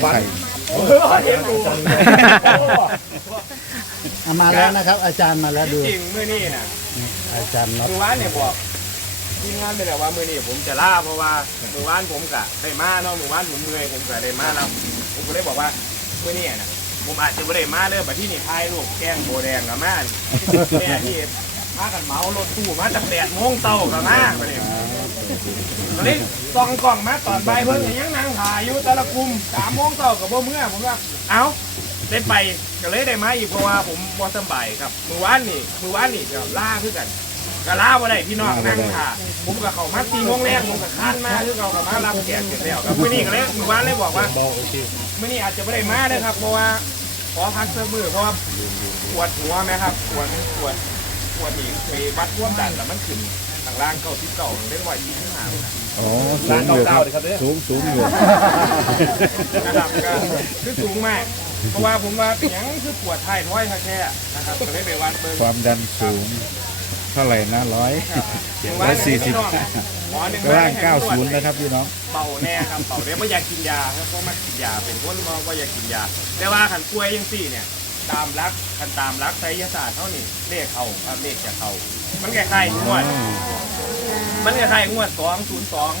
ไข่เอามาแล้วนะครับ อาจารย์มาแล้วดูจริงมื้อนี้น่ะอาจารย์น็อตเมื่อวานเนี่ยบอกทีมงานไปแล้วว่ามื้อนี้ผมจะล่าเพราะว่าเมื่อวานผมกะได้มาเนาะเมื่อวานผมเมื่อยผมกะได้มาแล้วผมก็เลยบอกว่ามื้อนี้น่ะผมอาจจะไม่ได้มาเลยบัดที่นี่ทายลูกแกงโบแดงกับมาแม่ที่พากันเหมารถตู้มาตั้งแดดโมงเต้ากับมาไปเลยตอ นนี้ซองกล่องมาตอนบ่ายเพิ่งยังนั่งถ่ายอยู่แต่ละกลุ่มสามโมงเต้ากับบ่เมื่อผมว่าเอ้าได้ไปก็เลยได้มาอีกเพราะว่าผมบ่สำบายครับมือวานนี่มือวานนี่ก็ล่าคือกันก็ล่าบ่ได้พี่น้องนั่งค่ะผมก็เข้ามาตีโมงแรกผมก็คานมาคือเราก็มารับแขกเสร็จแล้วครับมื้อนี้ก็เลยมือวานเลยบอกว่ามื้อนี้อาจจะไม่ได้มาเด้อครับ เพราะว่าขอพักเสื้อมือเพราะว่าปวดหัวไหมครับปวดปวดปวดนี่ไปวัดท่วามดันแล้วมันขึ้นทางล่างเก้าที่เก่าเรียกว่ายี่สิบห้าอ๋อสูงอยู่ครับสูงสูงอยู่นะครับก็คือสูงมาก เพราะว่าผมว่าเป็นหยังคือปวดท้ายท้อยแท้ๆนะครับก็เลยไปวัดเบิ่งความดันสูงเท่าไหร่นะร้อยร้อยสี่สิบหมอหนึ่งร่างเก้าศูนย์นะครับพี่น้องเป่าแน่ครับเป่าเนี่ยไม่อยากกินยาครับเพราะมันกินยาเป็นคนว่าว่าอยากกินยา แต่ว่าขันป่วยยังสี่เนี่ย ตามรักขันตามรักไสยศาสตร์เท่านี้เลขเขาครับเลขจะเขามันคล้ายๆงวด มันคล้ายๆงวดสองศูนย์สอง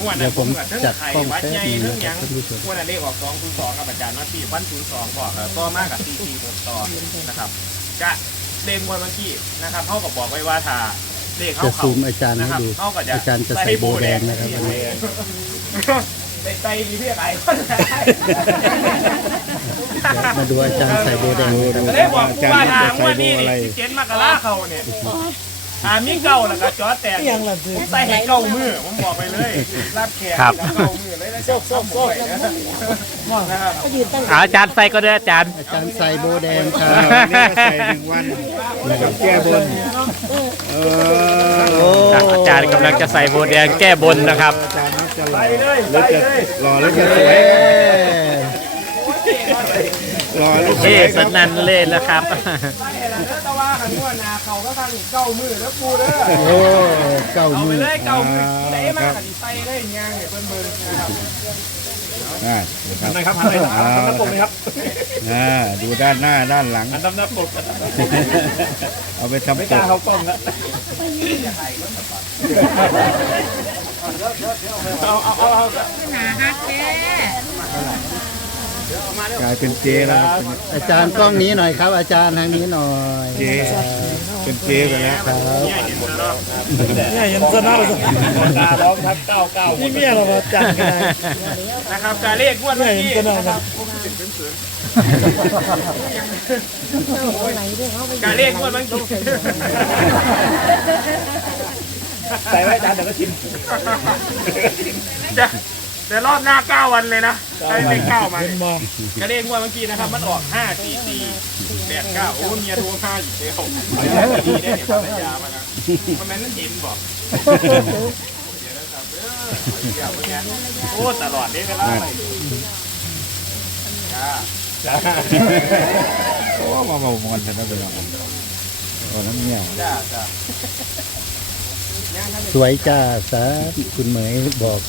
งวดเดี๋นั้ยนวผผมมกับทั้งจัดไข่กล้องวัดแป๊บใหญ่นึงทั้นะงคหรับยังท่านผู้ชมงวดนั้นเลขออกสองศูนย์สองกับอาจารย์นัทที่วันศูนย์สองบอกครับต่อมากกับสี่สี่หกต่อนะครับจะเลขงวดเมื่อกี้นะครับเขาก็บอกไว้ว่าถ้าเลขเขาจะเขาซูมอาจารย์นะให้ครับดู เขาก็จะอาจารย์จะใส่โบแดงนะครับวันนี้ ใส่ ใจมีเพียไอ้คนไหนมาดูอาจารย์ใส่โบแดงนะครับจะได้บอกกูว่าทางว่านี่นี่สิบเจ็ดมกราเขาเนี่ย อามีเก่าแล้วก็จอแตกใส่ให้เก่ามือผมบอกไปเลยรับแขกเก่ามือเลยแล้วโชคโชคโชคนะครับอาจารย์ใส่ก็ได้อาจารย์ อาจารย์ใส่โบแดงครัอ่าบวันนี้ก็ใส่หนึ่งวันกับแก้บนเอออาจารย์กำลังจะใส่โบแดงแก้บนนะครับ อาจารย์นักจะหล่ไปอเลยหรือไปจะเลยหล่อหรือจะสวยเอ้ยหล่อหรือสเฮ้วยสนั่นเล่นแล้วครับ ไป งัว่านาเขาก็ทางเก่ามือแล้วกูเด้อโอ้เก้าเอามืไปอเลยเก่ามือได้มากกับใส่ได้ยางเนี่ยเบิ่งๆนะครับอ่านะครับอ่าอ่าดูด้านหน้าด้านหลังอันดำหน้าปกเอาไปทำปกล้าเขากล้องนะเอาเอาเอาเอาก ลายเป็นเจแล้วครับอาจารย์กล้องนี้หน่อยครับ อาจารย์ทางนี้หน่อยเจเป็นเจไปแล้วครับเนี่ยเห็นแล้วเนาะเนี่ยเห็นสนาเลยตาร้องทับเก้าเก้านี่เมียเรามาจัดกันเลยนะครับการเลขงวดเมื่อกี้นะครับการเลขงวดเมื่อกี้ใส่ไว้จานเดี๋ยวก็ชิมจะ แต่รอบหน้าเก้าวันเลยนะได้เลขเก้ามาเป็นมองการเลขงวดเมื่อกี้นะครับ มันออกห้าสี่สี่แปดเก้าโอ้เมียโทรห้าอยู่เดียวดีได้เห็นภรรยามานะมันแม่นนั่นเห็นบอกโอ้ตลอดเลยเวลาไปจ้าโอ้มาเมามอนกันนะเป็นเราโอ้น้ำเงี้ยวจ้าจ้า สวยจ้าสาคุณเหมยบอก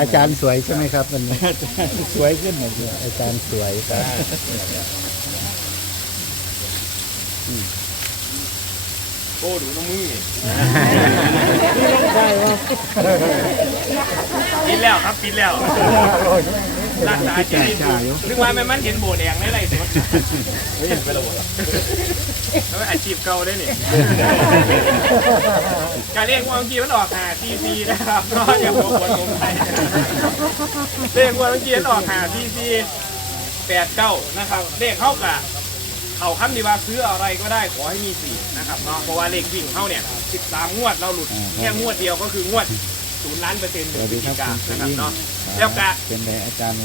อาจารย์สวยใช่ไหมครับวันนี้สวยขึ้นหน่อยเดียวอาจารย์สวยครับโอ้ดูน้ำมือปิดแล้วครับปิดแล้ว รักษาจริงนึกว่าแม่มันเห็นโบแดงในไรสิไม่เห็นไปแล้วแล้วอาชีพเก่าได้นี่การเรียกว่าเมื่อกี้มันออกหาซีซีนะครับเพราะอย่างหัวปวดลมไปเรียกว่าเมื่อกี้มันออกหาซีซีแปดเก้านะครับเลขเข้ากับเขาคำดีว่าซื้ออะไรก็ได้ขอให้มีสี่นะครับเนาะเพราะว่าเลขวิ่งเข้าเนี่ย13งวดเราหลุดแค่งวดเดียวก็คืองวด ศูนย์ล้านเปอร์เซ็นต์สวัสพฤดีศครัจิบกาคุณนะครับยิ่งเนาะแล้วก็เป็นไงอาจารย์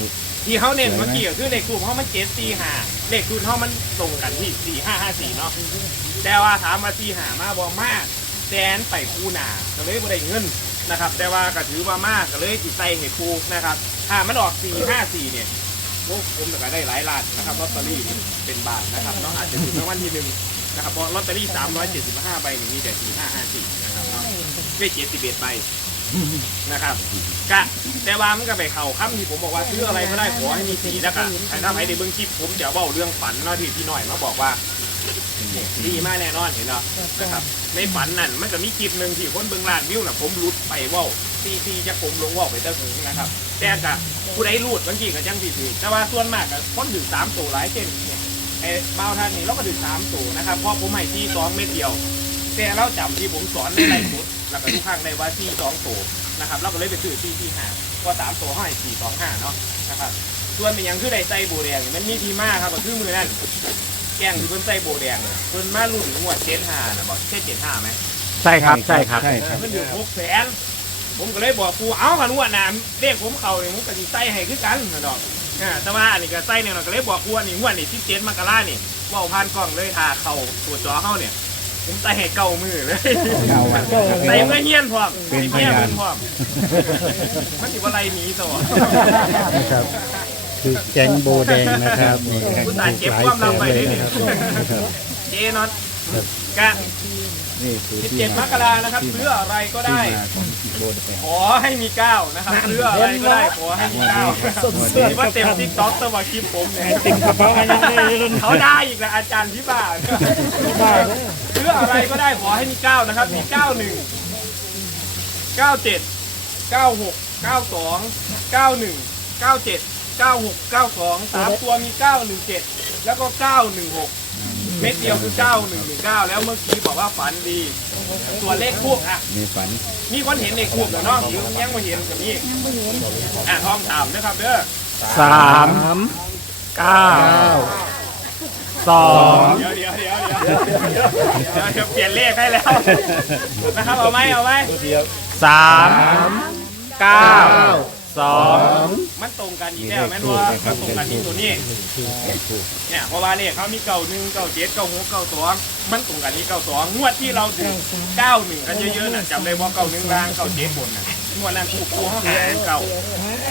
ที่เขาเน้นเมื่อกี้ก็คือเลขกลุ่มเขามันเจ็ดสี่ห้าเลขทุนเขามันตรงกันที่สี่ห้าห้าสี่เนาะแต่ว่าถามมาสี่หามาบอมากแดนไปคูหนาก็เลยบ่ได้เงินนะครับ แต่ว่าก็ถือว่ามากก็เลยติดใจเหตุคูนะครับถ้ามันออกสี่ห้าสี่เนี่ยพวกผมก็ได้หลายล้านนะครับลอตเตอรี่เป็นบาทนะครับเนาะอาจจะถึงรางวัลที่หนึ่งนะครับเพราะลอตเตอรี่375ใบนี่มีแต่4554นะครับเนาะไม่71ใบ นะครับกะแต่ว่ามันก็ไปเข่าคำที่ผมบอกว่าซื้ออะไรก็ได้ขอให้มีสีแล้วกันถ้าใครได้เบิ่งคลิปผมจะเบ้าเรื่องฝันเนาะที่พี่หน่อยมาบอกว่าดีมากแน่นอนเห็นเนาะนะครับในฝันนั่นมันก็มีคลิปหนึ่งที่คนเบิ่งล้านวิวน่ะผมรุดไปเว่าซีซีจะผมลงว่าไปเตะถึงนะครับ แต่กะผู้ใดรูดบางทีก็ยังผิดถือแต่ว่าส่วนมากก็คนถึงสามตัวหลายเช่นเนี่ยไอ้เบ้าท่านนี่เราก็ถึงสามตัวนะครับเพราะผมให้ที่สองเม็ดเดียว แต่เราจำที่ผมสอนในไลฟ์สด แล้วก็ทุกครั้งในว่าที่สองตัวนะครับเราก็เลยไปซื้อที่ที่ห้าว่าสามตัวให้สี่สองห้าเนาะนะครับส่วนเป็นหยังคือได้ใส่โบแดงนี่มันมีที่มาครับก็คือมือนั่นแกงที่เพิ่นใส่โบแดงเนี่ยเพิ่นมารุ่นงวดเจ็ดห้านะบอกใช่เจ็ดห้าไหมใช่ครับใช่ครับใช่ครับมันอยู่หกแสนผมก็เลยบอกครูเอากันงวดหน้าเลขผมเข่าเนี่ยผมก็สิใส่ให้คือกันนะดอกอ่าแต่ว่าอันนี้ก็ใส่เนี่ยเราก็เลยบอกครูอันนี้งวดนี่ที่เจ็ดมกรานี่เว่าผ่านกล้องเลยทาเข่าตัวจอเข้าเนี่ย ผมใส่ให้เก่ามือเลยเก่าอะใส่เมื่อเฮียนพร้อมเป็นใส่เฮียนพยานเพิ่นพร้อมมันสิว่าไรหนีตัวนะครับ คือแก๊งโบแดงนะครับนี่อุตส่าห์เก็บหลายความแสลับนไว้เลได้ยดินะครับ เจน็อตกะนี่คือที่17มกรานะครับซื้ออะไรก็ที่ได้มาของโบนแดง ขอให้มีเก้านะครับซื้ออะไรก็ได้ขอให้มีเก้านี่ว่าเต็มทิกต็อกสวัสดีผมเนี่ยติ่งกระเป๋าอันยังได้รุ่นเขาได้อีกแล้วอาจารย์ที่บ้านบ้าเลย ซื้ออะไรก็ได้ขอให้มีเก้านะครับมีเก้าหนึ่งเก้าเจ็ดเก้าหกเก้าสองเก้าหนึ่งเก้าเจ็ดเก้าหกเก้าสองสามตัวมีเก้าหนึ่งเจ็ดแล้วก็เก้าหนึ่งหกเม็ดเดียวคือเก้าหนึ่งหนึ่งเก้าแล้วเมื่อกี้บอกว่าฝันดีส่วนเลขพวกอะ มีฝัน มีคนเห็นเลขพวกแล้วเนาะหรือยังไม่เห็นกับนี่อะท้องถามนะครับเด้อสามเก้าสองเดี๋ยวเดี๋ยว เดี๋ยวเปลี่ยนเลขให้แล้วนะครับเอาไหมเอาไหมสามเก้าสองมันตรงกันอีกแล้วแม่นว่ามันตรงกันที่ตัวนี้เนี่ยเพราะว่าเลขเขามีเก้าหนึ่งเก้าเจ็ดเก้าหกเก้าสองมันตรงกันที่เก้าสองงวดที่เราถึงเก้าหนึ่งกันเยอะๆน่ะจำได้ว่าเก้าหนึ่งล่างเก้าเจ็ดบนน่ะ งวดนั้นคู่คู่เขาหาเก้า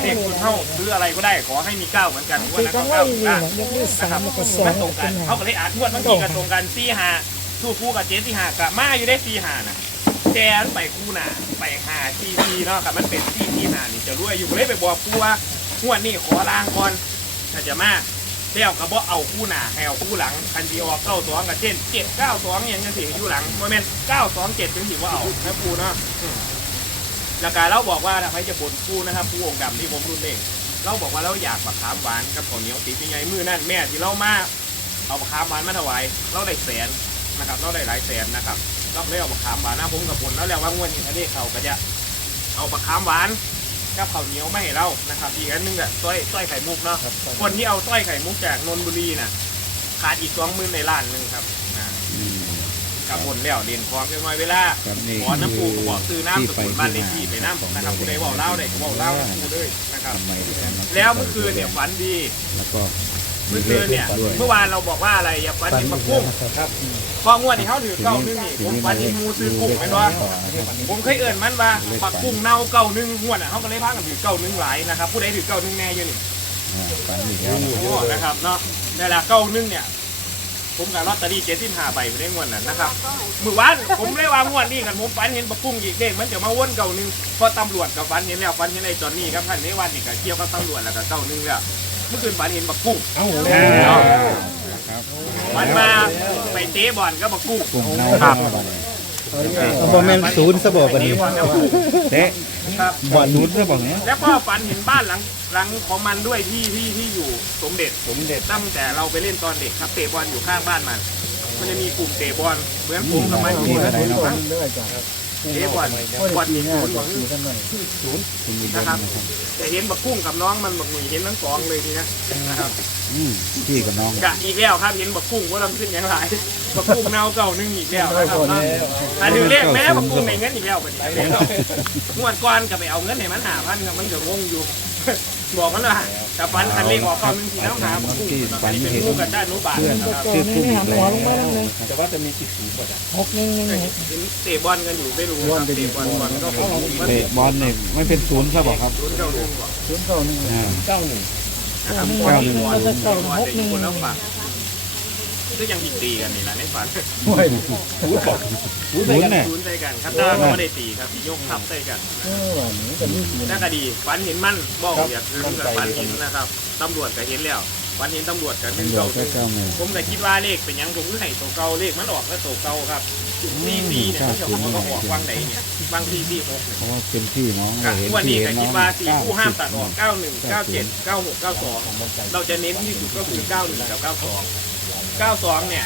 เลขคุณเท่าซื้ออะไรก็ได้ขอให้มีเก้าเหมือนกันงวดนั้นข้าก็เก้างนี่อะนะยกเว้นสามแล้วก็สอมังนตรงกันเป็นเขาก็เลยอ่านงวดบางทีก็ตรงกันสี่หาสู้คู่กับเจ็ดสี่หากะมาอยู่ได้สี่หาน่ะแจนไปคู่หน่ะไปหาซีซีเนาะกับมันเป็นซีซีหานี่จะรวยอยู่เลยไปบอกคู่ว่างวดนี้ขอลางก่อนถ้าจะมาเดี่ยวกับบ่เอาคู่หน้าให้เอาคู่หลังคันดีออกเก้าสองกับเช่นเจ็ดเก้าสองอย่างเงี้ยสิอยู่หลังโมเมนต์เก้าสองเจ็ดถึงสิว่าเอานะปูเนาะ แล้วการเราบอกว่าถ้าใครจะบ่นคู่นะครับผู้องค์ดำที่ผมรุ่นเองเราบอกว่าเราอยากบักขามหวานกับข้าวเหนียวติดยังไงมือนั่นแม่ที่เรามาเอาบักขามหวานมาถวายเราได้แสนนะครับเราได้หลายแสนนะครับเราเลยเอาบักขามหวานนะผมกับผลแล้วแล้วว่างวดนี้ทะเลเขาก็จะเอาบักขามหวานกับข้าวเหนียวมาให้เรานะครับอีกอันหนึงอะต้อยต้อยไข่มุกเนาะคนที่เอาต้อยไข่มุกจากนนทบุรีน่ะขาดอีกสองหมื่นในล้านหนึ่งครับอ่า กับผลแล้วเรียนความเพียงน้อยเวลาครับนี่ขอน้ำปูก็บอกซื้อน้ำสกุลบ้านเลขที่ไปน้ำของนะครับผู้ใดบอกเล่าได้ก็บอกเล่าให้ปูเลยนะครับ ทำไมถึงเอามาแล้วเมื่อคืนเนี่ยฝันดี แล้วก็เมื่อคืนเนี่ยด้วย เมื่อวานเราบอกว่าอะไรอย่าฝันฟันเห็นอีปักกกุ้งแล้วนะครับพองวดที่เขาถือเก้าหนึงนี่ผมฝันเห็นงูซื้อกุ้งไหมวะผมเคยเอิ่นมันว่าปักกุ้งเน่าเก้าหนึงงวดอะเขาก็เลยพากันถือเก้าหนึงหลายนะครับผู้ใดถือเก้าหนึงแน่อยู่นี่ อ่าฝันอีกแล้วโอ้นะครับเนาะนี่แหละเก้าหนึงเนี่ย ผมกับลอตเตอรี่เจ็ดสิบห้าใบไปได้งวดนั้นนะครับเมื่อวานผมเลยว่างวดนี้กันผมฝันเห็นปักกุ้งอีกเด้งมันจะมาวนเก้าหนึงเพอตำรวจกับฝันเห็นแล้วฝันเห็นไอ้จอนนี่ครับท่านในวันนี้ก็เกี่ยวกับตำรวจแล้วก็เก้าหนึงแล้วเมื่อคืนฝันเห็นปักกุ้งเอ้าครับมันมาไปเตะบอลก็ปักกุ้งกลุ่มเราครับ เอาโมเมนต์ศูนย์สบอกวันนี้เตะครับบอลนู้นก็บอกเนี้ยแล้วก็ฝันเห็นบ้านหลังหลังของมันด้วยที่ที่ที่อยู่สมเด็จสมเด็จตั้งแต่เราไปเล่นตอนเด็กครับเตะบอลอยู่ข้างบ้านมัน มันจะมีกลุ่มเตะบอลเหมือนผมกับมันอยู่อะไรเนาะ เตะบอลบอลยิงคนบอกคุณมีเยนะอะครับนะครับ แต่เห็นบักกุ้งกับน้องมันบักหนุ่ยเห็นทั้งสองเลยทีนะนะครับอืมพี่กับน้องกะอีกแล้วครับเห็นบักกุ้งว่าลำขึ้นอย่างไรบักกุ้งเน่าเก่านึงอีกแล้วนะครับอันนี้เรียกแม่บักกุ้งในเงินอีกแล้วไปนี้งวดก่อนก็ไปเอาเงินในมันหาพันครับมันก็งงอยู่ บอกมันว่าแต่ฟันคันเร่งออกความนึงทีน้ำหาบักกุ้งอันนี้เป็นงูกันด้านนู้นบาทเพื่อนนะครับชื่อกุ้งอีกแล้วแต่ว่าจะมีจิตสูงกว่าหกหนึ่งหนึ่งหกเห็นเตะบอลกันอยู่ไม่รู้ครับเตะบอลบอลก็คงมันเตะบอลเนี่ยไม่เป็นศูนย์ครับบอกครับลุ้นเก้าหนึ่งกว่าศูนย์เก้าหนึ่งอ่าเก้าหนึ่งนะครับเก้าหนึ่งบอลบอลแต่อยู่คนละฝั่ง ก็ยังยิงตีกันนี่แหละในฝันห้วยศูนย์เนี่ยศูนย์ใส่กันครับแต่ว่าเขาไม่ได้ตีครับที่ยกทับใส่กันเออนี่ก็มีน่าคดีฝันเห็นมันบอกอยากถึงกับฝันเห็นนะครับตำรวจก็เห็นแล้วฝันเห็นตำรวจกันหนึ่งเดี๋ยวเก้าก็เจ้าแม่ผมก็คิดว่าเลขเป็นหยังผมคือให้ตัวเก่าเลขมันออกก็ตัวเก่าครับซีซีเนี่ยเขาจะบอกว่าออกวางไหนเนี่ยบางซีซีหกเนี่ยเพราะว่าเป็นพี่น้องอะเห็นวันพี่นี้เห็ก็นน้คิอดงว่าสี่คู่ห้ามตัดออก91 97 96 92เราจะเน้นที่สุดก็คือ91กับ 92 92เนี่ย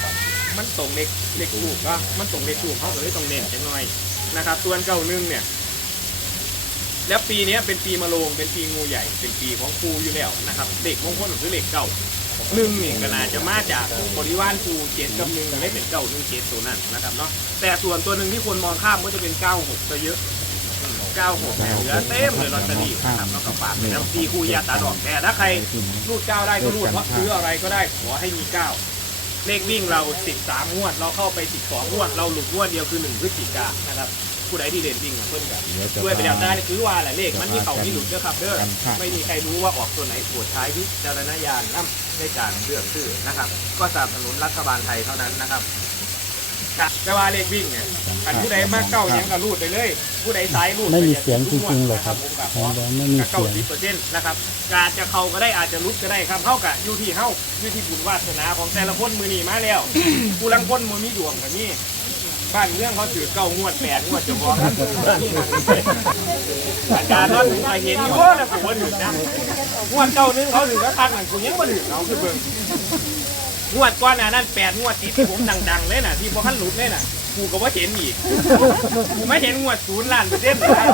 มันตรงเลขเลขถูกก็มันตรงเลขถูกเขาเลยต้องเน้นจังหน่อยนะครับส่วน91เนี่ย แล้วปีนี้เป็นปีมะโรงเป็นปีงูใหญ่ เป็นปีของครูอยู่แล้วนะครับ เด็กมงคลคือเลขเก่าหนึ่งนี่ก็น่าจะมาจากบริวารครูเจ็ดกับหนึ่งไม่เป็นเก้าหนึ่งเจ็ดตัวนั้นนะครับเนาะแต่ส่วนตัวหนึ่งที่คนมองข้ามก็จะเป็นเก้าหกซะเยอะเก้าหกเนี่ยเหลือเต็มเลยลอตเตอรี่นะครับแล้วก็ฝากไปแล้วตีคู่ยาตาดอกแต่ถ้าใครรูดเก้าได้ก็รูดเพราะซื้ออะไรก็ได้ขอให้มีเก้า เลขวิ่งเราสิบสามงวด เราเข้าไปสิบสองงวด เราหลุดงวดเดียวคือหนึ่งพฤศจิกายนนะครับ ผู้ใดที่เด่นวิ่งอะเพิ่นกับเดี๋ยวจะด้วยไปแล้วพาได้คือว่าแหละเลขมันมีเขามีหลุดเด้อครับเด้อกันค่ะไม่มีใครรู้ว่าออกตัวไหนปวดใช้วิจารณญาณนำในการเลือกซื้อนะครับ ก็สนับสนุนรัฐบาลไทยเท่านั้นนะครับครับแต่ว่าเลขวิ่งเนี่ยอันผู้ใดมาเก้ายังก็รูดไปเลย ผู้ใดซ้ายรูดไม่มีปเสียงจริงๆหรอกครับผมกับของเราไม่มีเก้าเสียงสิบเปอร์เซ็นต์นะครับ การจะเข้าก็ได้อาจจะรุดก็ได้ครับเท่ากับอยู่ที่เฮ้าอยู่ที่บุญวาสนาของแต่ละคนมือนีมาแล้วผู้ลังคนมือมีดวงกับนี่บ้านเรื่องเขาถือเก้างวดแปดงวดเจะบอกกันอาจารย์นอนมาเห็นอยู่ว่าแล้วผมว่าถึงนะงวดเก้านึงเขาถือก็ทักหนังกูยังมาถึงเขาคือเบิ่งงวดก้อนหนานั่นแปดงวดติดที่ผมดังๆเลยน่ะที่พอขั้นหลุดเลยน่ะกูก็ว่าเห็นอีกกูไม่เห็นงวดศูนย์ล้านเปอร์เซ็นต์เลย